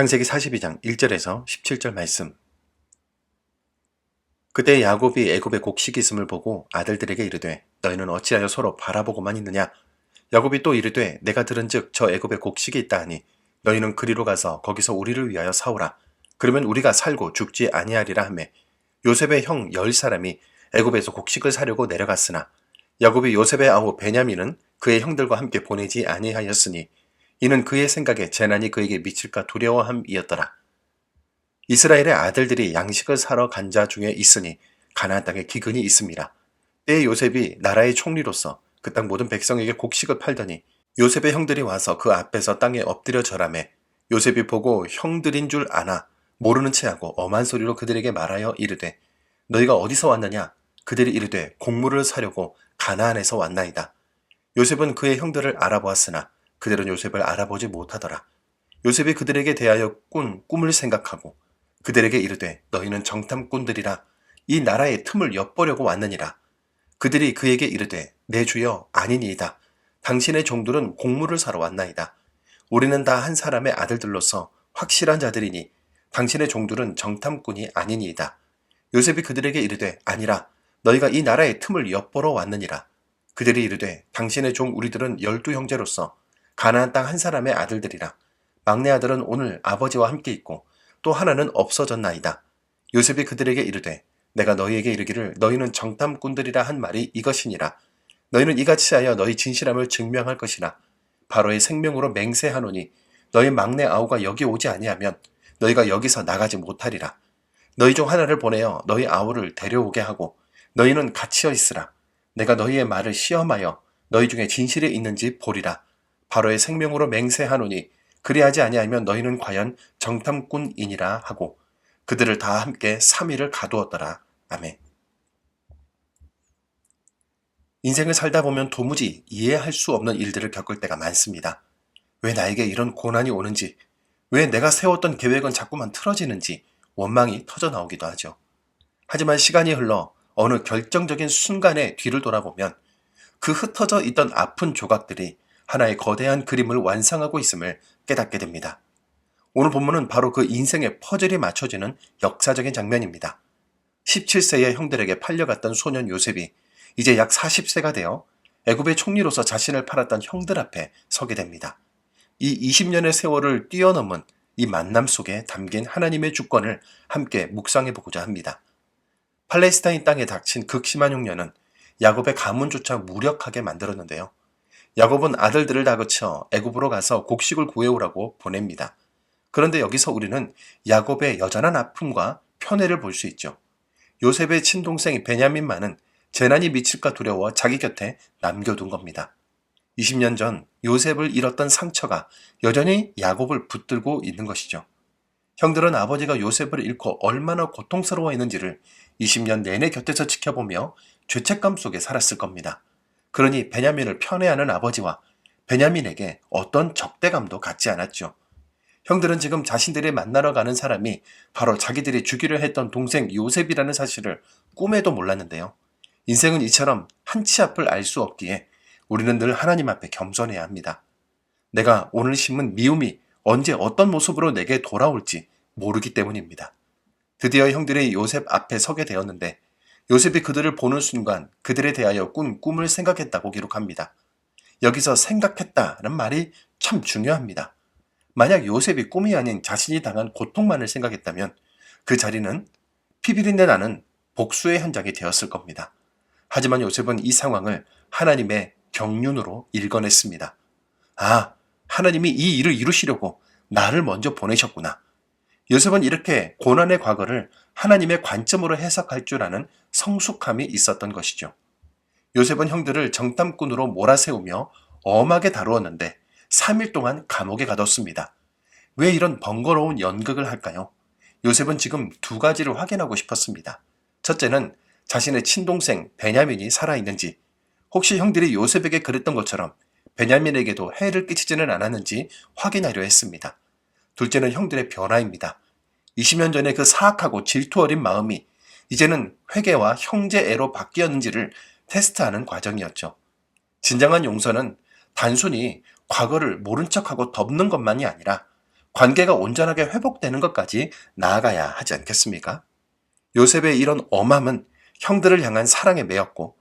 창세기 42장 1절에서 17절 말씀. 그때 야곱이 애굽에 곡식이 있음을 보고 아들들에게 이르되 너희는 어찌하여 서로 바라보고만 있느냐. 야곱이 또 이르되 내가 들은즉 저 애굽에 곡식이 있다 하니 너희는 그리로 가서 거기서 우리를 위하여 사오라. 그러면 우리가 살고 죽지 아니하리라 하매 요셉의 형 10사람이 애굽에서 곡식을 사려고 내려갔으나 야곱이 요셉의 아우 베냐민은 그의 형들과 함께 보내지 아니하였으니 이는 그의 생각에 재난이 그에게 미칠까 두려워함이었더라. 이스라엘의 아들들이 양식을 사러 간 자 중에 있으니 가나안 땅에 기근이 있음이라. 때에 요셉이 나라의 총리로서 그 땅 모든 백성에게 곡식을 팔더니 요셉의 형들이 와서 그 앞에서 땅에 엎드려 절하매 요셉이 보고 형들인 줄 아나 모르는 체하고 엄한 소리로 그들에게 말하여 이르되 너희가 어디서 왔느냐. 그들이 이르되 곡물을 사려고 가나안에서 왔나이다. 요셉은 그의 형들을 알아보았으나 그들은 요셉을 알아보지 못하더라. 요셉이 그들에게 대하여 꾼 꿈을 생각하고 그들에게 이르되 너희는 정탐꾼들이라 이 나라의 틈을 엿보려고 왔느니라. 그들이 그에게 이르되 내 주여 아니니이다. 당신의 종들은 곡물을 사러 왔나이다. 우리는 다 한 사람의 아들들로서 확실한 자들이니 당신의 종들은 정탐꾼이 아니니이다. 요셉이 그들에게 이르되 아니라 너희가 이 나라의 틈을 엿보러 왔느니라. 그들이 이르되 당신의 종 우리들은 12형제로서 가나안 땅 한 사람의 아들들이라. 막내 아들은 오늘 아버지와 함께 있고 또 하나는 없어졌나이다. 요셉이 그들에게 이르되 내가 너희에게 이르기를 너희는 정탐꾼들이라 한 말이 이것이니라. 너희는 이같이 하여 너희 진실함을 증명할 것이나 바로의 생명으로 맹세하노니 너희 막내 아우가 여기 오지 아니하면 너희가 여기서 나가지 못하리라. 너희 중 하나를 보내어 너희 아우를 데려오게 하고 너희는 갇혀 있으라. 내가 너희의 말을 시험하여 너희 중에 진실이 있는지 보리라. 바로의 생명으로 맹세하노니 그리하지 아니하면 너희는 과연 정탐꾼이니라 하고 그들을 다 함께 3일을 가두었더라. 아멘. 인생을 살다 보면 도무지 이해할 수 없는 일들을 겪을 때가 많습니다. 왜 나에게 이런 고난이 오는지, 왜 내가 세웠던 계획은 자꾸만 틀어지는지 원망이 터져 나오기도 하죠. 하지만 시간이 흘러 어느 결정적인 순간에 뒤를 돌아보면 그 흩어져 있던 아픈 조각들이 하나의 거대한 그림을 완성하고 있음을 깨닫게 됩니다. 오늘 본문은 바로 그 인생의 퍼즐이 맞춰지는 역사적인 장면입니다. 17세의 형들에게 팔려갔던 소년 요셉이 이제 약 40세가 되어 애굽의 총리로서 자신을 팔았던 형들 앞에 서게 됩니다. 이 20년의 세월을 뛰어넘은 이 만남 속에 담긴 하나님의 주권을 함께 묵상해 보고자 합니다. 팔레스타인 땅에 닥친 극심한 흉년은 야곱의 가문조차 무력하게 만들었는데요. 야곱은 아들들을 다그쳐 애굽으로 가서 곡식을 구해오라고 보냅니다. 그런데 여기서 우리는 야곱의 여전한 아픔과 편애를 볼 수 있죠. 요셉의 친동생 베냐민만은 재난이 미칠까 두려워 자기 곁에 남겨둔 겁니다. 20년 전 요셉을 잃었던 상처가 여전히 야곱을 붙들고 있는 것이죠. 형들은 아버지가 요셉을 잃고 얼마나 고통스러워했는지를 20년 내내 곁에서 지켜보며 죄책감 속에 살았을 겁니다. 그러니 베냐민을 편애하는 아버지와 베냐민에게 어떤 적대감도 갖지 않았죠. 형들은 지금 자신들이 만나러 가는 사람이 바로 자기들이 주기로 했던 동생 요셉이라는 사실을 꿈에도 몰랐는데요. 인생은 이처럼 한치 앞을 알 수 없기에 우리는 늘 하나님 앞에 겸손해야 합니다. 내가 오늘 심은 미움이 언제 어떤 모습으로 내게 돌아올지 모르기 때문입니다. 드디어 형들이 요셉 앞에 서게 되었는데 요셉이 그들을 보는 순간 그들에 대하여 꾼 꿈을 생각했다고 기록합니다. 여기서 생각했다는 말이 참 중요합니다. 만약 요셉이 꿈이 아닌 자신이 당한 고통만을 생각했다면 그 자리는 피비린내 나는 복수의 현장이 되었을 겁니다. 하지만 요셉은 이 상황을 하나님의 경륜으로 읽어냈습니다. 아, 하나님이 이 일을 이루시려고 나를 먼저 보내셨구나. 요셉은 이렇게 고난의 과거를 하나님의 관점으로 해석할 줄 아는 성숙함이 있었던 것이죠. 요셉은 형들을 정탐꾼으로 몰아세우며 엄하게 다루었는데 3일 동안 감옥에 가뒀습니다. 왜 이런 번거로운 연극을 할까요? 요셉은 지금 두 가지를 확인하고 싶었습니다. 첫째는 자신의 친동생 베냐민이 살아있는지, 혹시 형들이 요셉에게 그랬던 것처럼 베냐민에게도 해를 끼치지는 않았는지 확인하려 했습니다. 둘째는 형들의 변화입니다. 20년 전에 그 사악하고 질투 어린 마음이 이제는 회개와 형제애로 바뀌었는지를 테스트하는 과정이었죠. 진정한 용서는 단순히 과거를 모른 척하고 덮는 것만이 아니라 관계가 온전하게 회복되는 것까지 나아가야 하지 않겠습니까? 요셉의 이런 엄함은 형들을 향한 사랑에 매였고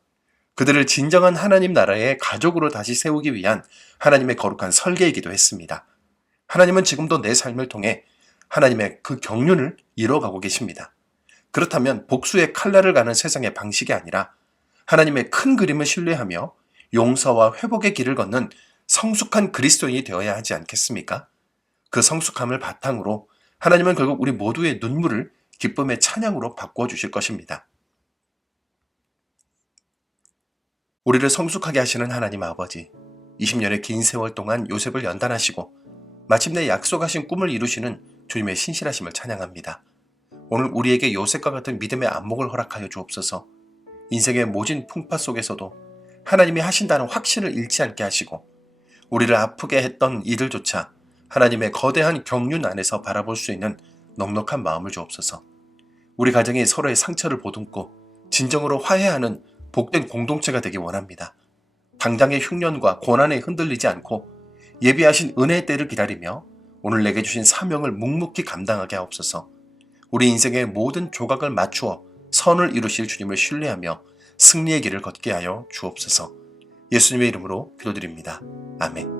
그들을 진정한 하나님 나라의 가족으로 다시 세우기 위한 하나님의 거룩한 설계이기도 했습니다. 하나님은 지금도 내 삶을 통해 하나님의 그 경륜을 이뤄가고 계십니다. 그렇다면 복수의 칼날을 가는 세상의 방식이 아니라 하나님의 큰 그림을 신뢰하며 용서와 회복의 길을 걷는 성숙한 그리스도인이 되어야 하지 않겠습니까? 그 성숙함을 바탕으로 하나님은 결국 우리 모두의 눈물을 기쁨의 찬양으로 바꾸어 주실 것입니다. 우리를 성숙하게 하시는 하나님 아버지, 20년의 긴 세월 동안 요셉을 연단하시고 마침내 약속하신 꿈을 이루시는 주님의 신실하심을 찬양합니다. 오늘 우리에게 요셉과 같은 믿음의 안목을 허락하여 주옵소서. 인생의 모진 풍파 속에서도 하나님이 하신다는 확신을 잃지 않게 하시고 우리를 아프게 했던 이들조차 하나님의 거대한 경륜 안에서 바라볼 수 있는 넉넉한 마음을 주옵소서. 우리 가정이 서로의 상처를 보듬고 진정으로 화해하는 복된 공동체가 되기 원합니다. 당장의 흉년과 고난에 흔들리지 않고 예비하신 은혜의 때를 기다리며 오늘 내게 주신 사명을 묵묵히 감당하게 하옵소서. 우리 인생의 모든 조각을 맞추어 선을 이루실 주님을 신뢰하며 승리의 길을 걷게 하여 주옵소서. 예수님의 이름으로 기도드립니다. 아멘.